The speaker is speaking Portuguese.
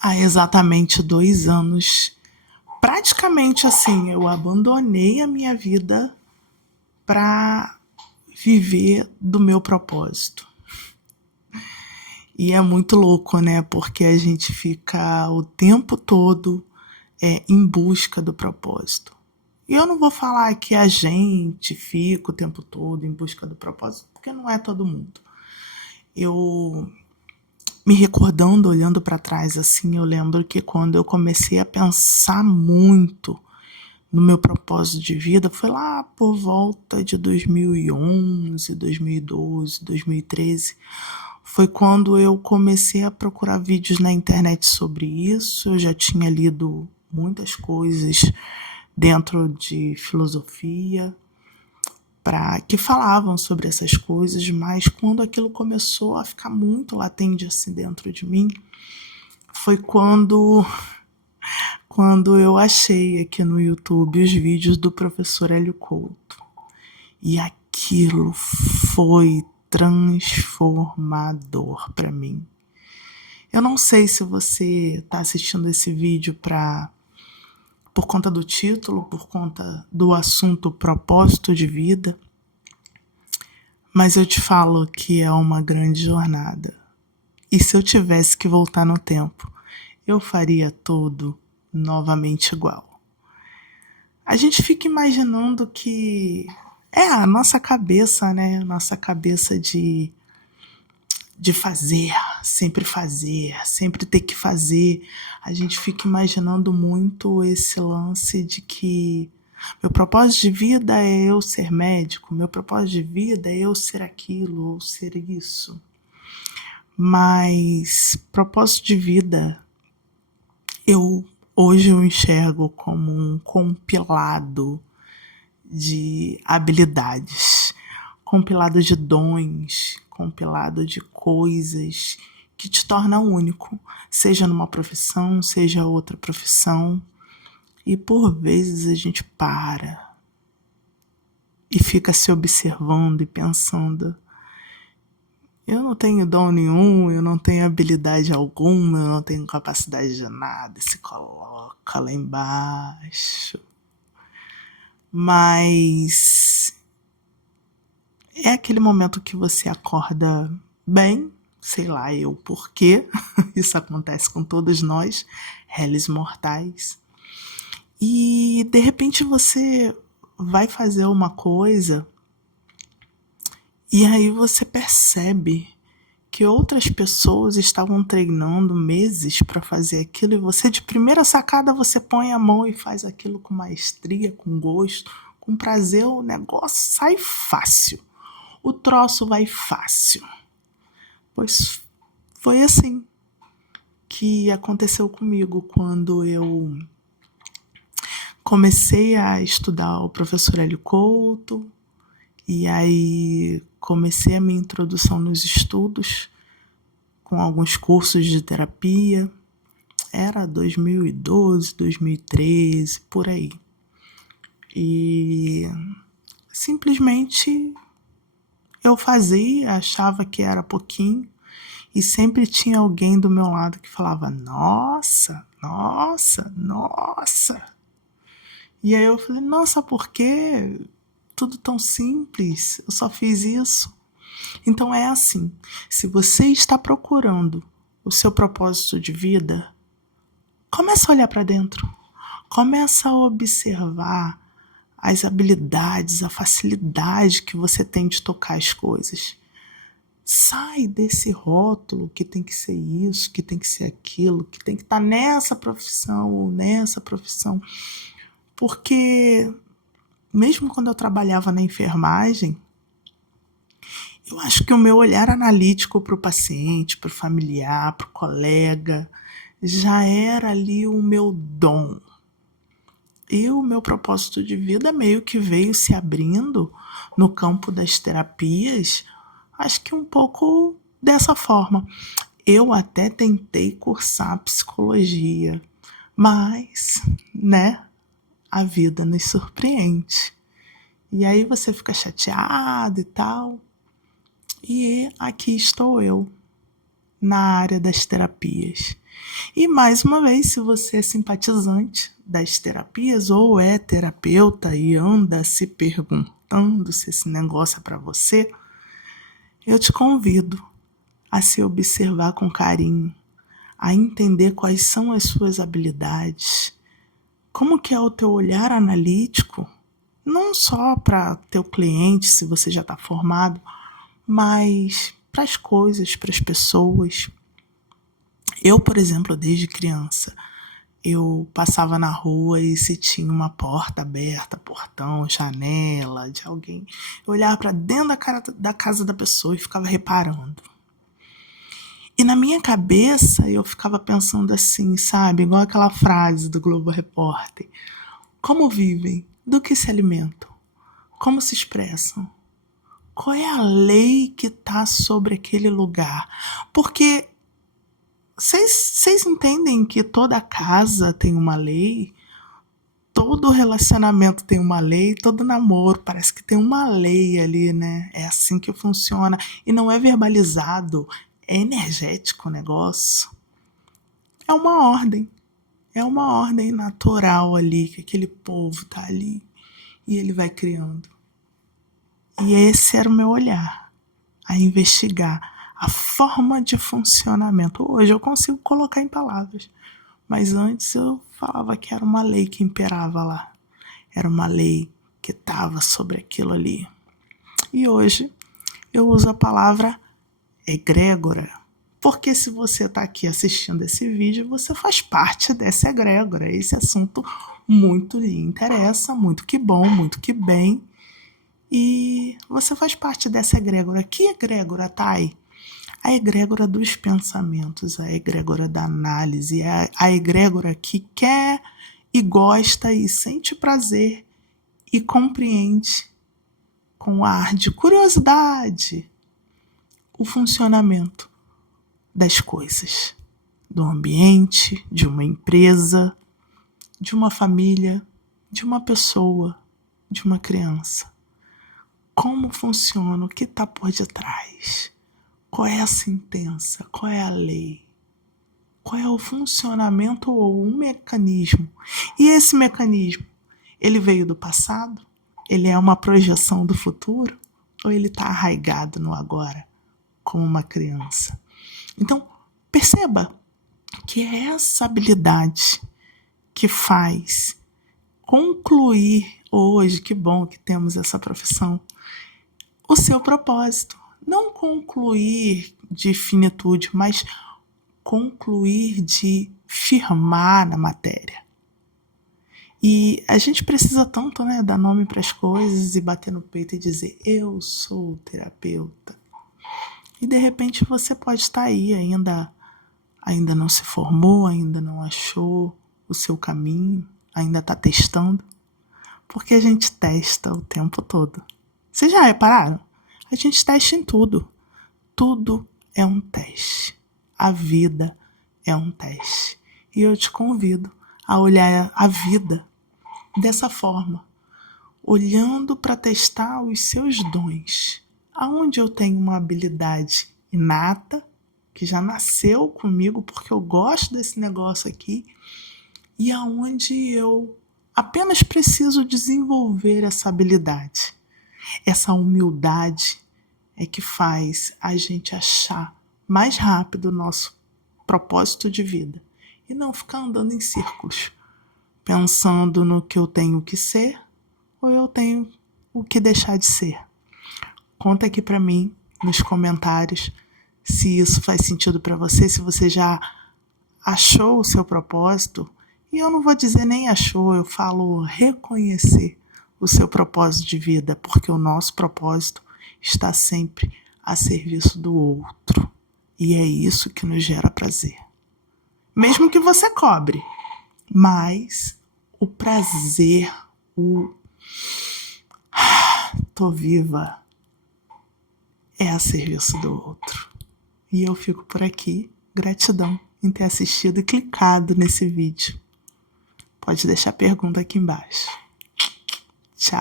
Há exatamente 2 anos, praticamente assim, eu abandonei a minha vida para viver do meu propósito. E é muito louco, né? Porque a gente fica o tempo todo em busca do propósito. E eu não vou falar que a gente fica o tempo todo em busca do propósito, porque não é todo mundo. Eu me recordando, olhando para trás assim, eu lembro que quando eu comecei a pensar muito no meu propósito de vida, foi lá por volta de 2011, 2012, 2013. Foi quando eu comecei a procurar vídeos na internet sobre isso. Eu já tinha lido muitas coisas dentro de filosofia que falavam sobre essas coisas, mas quando aquilo começou a ficar muito latente assim dentro de mim, foi quando eu achei aqui no YouTube os vídeos do professor Hélio Couto. E aquilo foi transformador para mim. Eu não sei se você está assistindo esse vídeo por conta do título, por conta do assunto propósito de vida, mas eu te falo que é uma grande jornada. E se eu tivesse que voltar no tempo, eu faria tudo novamente igual. A gente fica imaginando que é a nossa cabeça, né? Nossa cabeça de fazer, sempre ter que fazer. A gente fica imaginando muito esse lance de que meu propósito de vida é eu ser médico, meu propósito de vida é eu ser aquilo ou ser isso. Mas propósito de vida, hoje eu enxergo como um compilado de habilidades, compilado de dons, compilado de coisas que te tornam único, seja numa profissão, seja outra profissão. E por vezes a gente para e fica se observando e pensando: eu não tenho dom nenhum, eu não tenho habilidade alguma, eu não tenho capacidade de nada, e se coloca lá embaixo. Mas é aquele momento que você acorda bem, sei lá eu por quê, isso acontece com todos nós, réis mortais, e de repente você vai fazer uma coisa e aí você percebe que outras pessoas estavam treinando meses para fazer aquilo e você de primeira sacada você põe a mão e faz aquilo com maestria, com gosto, com prazer, o negócio sai fácil. O troço vai fácil. Pois foi assim que aconteceu comigo quando eu comecei a estudar o professor Hélio Couto, e aí comecei a minha introdução nos estudos com alguns cursos de terapia. Era 2012, 2013, por aí. E simplesmente eu fazia, achava que era pouquinho, e sempre tinha alguém do meu lado que falava: nossa, nossa, nossa. E aí eu falei: nossa, por quê? Tudo tão simples, eu só fiz isso. Então é assim, se você está procurando o seu propósito de vida, começa a olhar para dentro, começa a observar as habilidades, a facilidade que você tem de tocar as coisas. Sai desse rótulo que tem que ser isso, que tem que ser aquilo, que tem que estar nessa profissão ou nessa profissão. Porque mesmo quando eu trabalhava na enfermagem, eu acho que o meu olhar analítico para o paciente, para o familiar, para o colega, já era ali o meu dom. E o meu propósito de vida meio que veio se abrindo no campo das terapias, acho que um pouco dessa forma. Eu até tentei cursar psicologia, mas, né, a vida nos surpreende. E aí você fica chateado e tal. E aqui estou eu, na área das terapias. E mais uma vez, se você é simpatizante das terapias ou é terapeuta e anda se perguntando se esse negócio é para você, eu te convido a se observar com carinho, a entender quais são as suas habilidades, como que é o teu olhar analítico, não só para teu cliente, se você já está formado, mas para as coisas, para as pessoas. Eu, por exemplo, desde criança, eu passava na rua e se tinha uma porta aberta, portão, janela de alguém, eu olhava para dentro da casa da pessoa e ficava reparando. E na minha cabeça eu ficava pensando assim, sabe? Igual aquela frase do Globo Repórter. Como vivem? Do que se alimentam? Como se expressam? Qual é a lei que está sobre aquele lugar? Porque vocês entendem que toda casa tem uma lei? Todo relacionamento tem uma lei, todo namoro parece que tem uma lei ali, né? É assim que funciona. E não é verbalizado, é energético o negócio. É uma ordem natural ali, que aquele povo tá ali e ele vai criando. E esse era o meu olhar, a investigar a forma de funcionamento. Hoje eu consigo colocar em palavras, mas antes eu falava que era uma lei que imperava lá. Era uma lei que estava sobre aquilo ali. E hoje eu uso a palavra egrégora, porque se você está aqui assistindo esse vídeo, você faz parte dessa egrégora. Esse assunto muito lhe interessa, muito que bom, muito que bem. E você faz parte dessa egrégora. Que egrégora, Thay? A egrégora dos pensamentos, a egrégora da análise, a egrégora que quer e gosta e sente prazer e compreende com ar de curiosidade o funcionamento das coisas, do ambiente, de uma empresa, de uma família, de uma pessoa, de uma criança. Como funciona, o que está por detrás? Qual é a sentença? Qual é a lei? Qual é o funcionamento ou o mecanismo? E esse mecanismo, ele veio do passado? Ele é uma projeção do futuro? Ou ele está arraigado no agora, como uma criança? Então, perceba que é essa habilidade que faz concluir hoje, que bom que temos essa profissão, o seu propósito. Não concluir de finitude, mas concluir de firmar na matéria. E a gente precisa tanto, né, dar nome para as coisas e bater no peito e dizer, eu sou terapeuta. E de repente você pode estar aí, ainda não se formou, ainda não achou o seu caminho, ainda está testando. Porque a gente testa o tempo todo. Vocês já repararam? A gente testa em tudo. Tudo é um teste. A vida é um teste. E eu te convido a olhar a vida dessa forma, olhando para testar os seus dons. Aonde eu tenho uma habilidade inata, que já nasceu comigo porque eu gosto desse negócio aqui, e aonde eu apenas preciso desenvolver essa habilidade. Essa humildade é que faz a gente achar mais rápido o nosso propósito de vida e não ficar andando em círculos, pensando no que eu tenho que ser ou eu tenho o que deixar de ser. Conta aqui para mim nos comentários se isso faz sentido para você, se você já achou o seu propósito. E eu não vou dizer nem achou, eu falo reconhecer o seu propósito de vida, porque o nosso propósito está sempre a serviço do outro. E é isso que nos gera prazer. Mesmo que você cobre, mas o prazer, tô viva, é a serviço do outro. E eu fico por aqui. Gratidão em ter assistido e clicado nesse vídeo. Pode deixar pergunta aqui embaixo. Tchau.